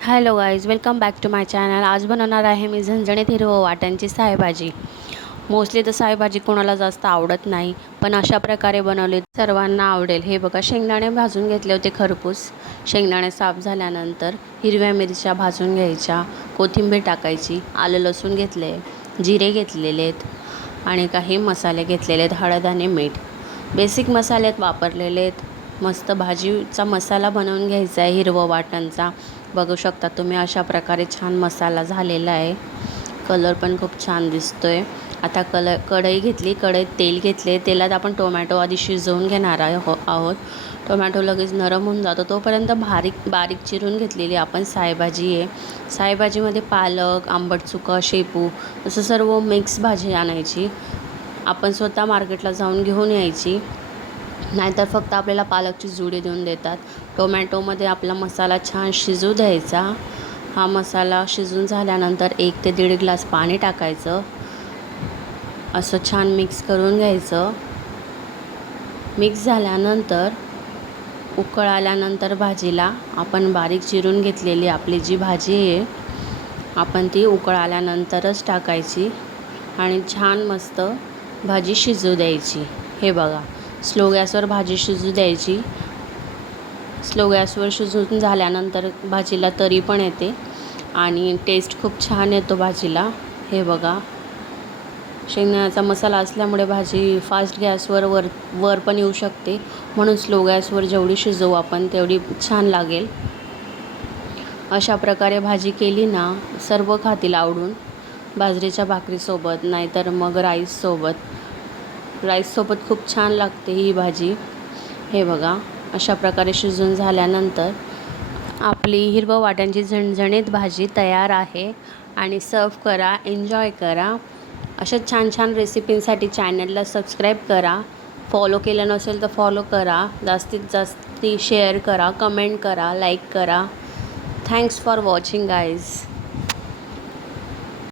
Hello guys, welcome back to my channel. आज बनवणार आहे मी झणझणीत हिरवं वाटाण्याची सायभाजी. मोस्टली तर सायभाजी कोणाला जास्त आवडत नाही, पण अशा प्रकारे बनवली सर्वांना आवडेल. हे बघा, शेंगदाणे भाजून घेतले होते खरपूस. शेंगदाणे साफ झाल्यानंतर हिरव्या मिरच्या भाजून घ्यायच्या, कोथिंबीर टाकायची, आलं लसूण घेतले, जिरे घेतलेले आहेत आणि काही मसाले घेतलेले आहेत, हळद आणि मीठ. बेसिक मसाल्यात वापरलेले आहेत. मस्त भाजीचा मसाला बनवून घ्यायचा आहे हिरवं वाटणचा. बघू शकता तुम्ही, अशा प्रकारे छान मसाला झालेला आहे. कलर पण खूप छान दिसतोय. आता कढई घेतली, कढईत तेल घेतले. तेलात आपण टोमॅटो आधी शिजवून घेणार आहोत. टोमॅटो लगेच नरम होऊन जातो तोपर्यंत बारीक चिरून घेतलेली आपण सायभाजी आहे. सायभाजीमध्ये पालक, आंबट चुका, शेपू असं सर्व मिक्स भाजी आणायची. आपण स्वतः मार्केटला जाऊन घेऊन यायची, नाहीतर फक्त आपल्याला पालकची जुडी देऊन देतात. टोमॅटोमध्ये आपला मसाला छान शिजू द्यायचा. हा मसाला शिजून झाल्यानंतर 1 ते 1.5 ग्लास पाणी टाकायचं. असं छान मिक्स करून घ्यायचं. मिक्स झाल्यानंतर उकळ आल्यानंतर भाजीला आपण बारीक चिरून घेतलेली आपली जी भाजी आहे, आपण ती उकळ आल्यानंतरच टाकायची आणि छान मस्त भाजी शिजू द्यायची. हे बघा, स्लो गॅसवर भाजी शिजू द्यायची. स्लो गॅसवर शिजून झाल्यानंतर भाजीला तरी पण येते आणि टेस्ट खूप छान येतो भाजीला. हे बघा, शेंगदाण्याचा मसाला असल्यामुळे भाजी फास्ट गॅसवर वर पण येऊ शकते, म्हणून स्लो गॅसवर जेवढी शिजवू आपण तेवढी छान लागेल. अशा प्रकारे भाजी केली ना, सर्व खातील आवडून. बाजरीच्या भाकरीसोबत, नाहीतर मग राईससोबत खूप छान लागते ही भाजी. हे बघा, अशा प्रकारे शिजून झाल्यानंतर आपली हिरवं वाटाण्याची झणझणीत भाजी तयार आहे आणि सर्व करा, एन्जॉय करा. अशा छान छान रेसिपींसाठी चॅनलला सबस्क्राईब करा. फॉलो केलं नसेल तर फॉलो करा. जास्तीत जास्त शेअर करा, कमेंट करा, लाईक करा. Thanks for watching guys.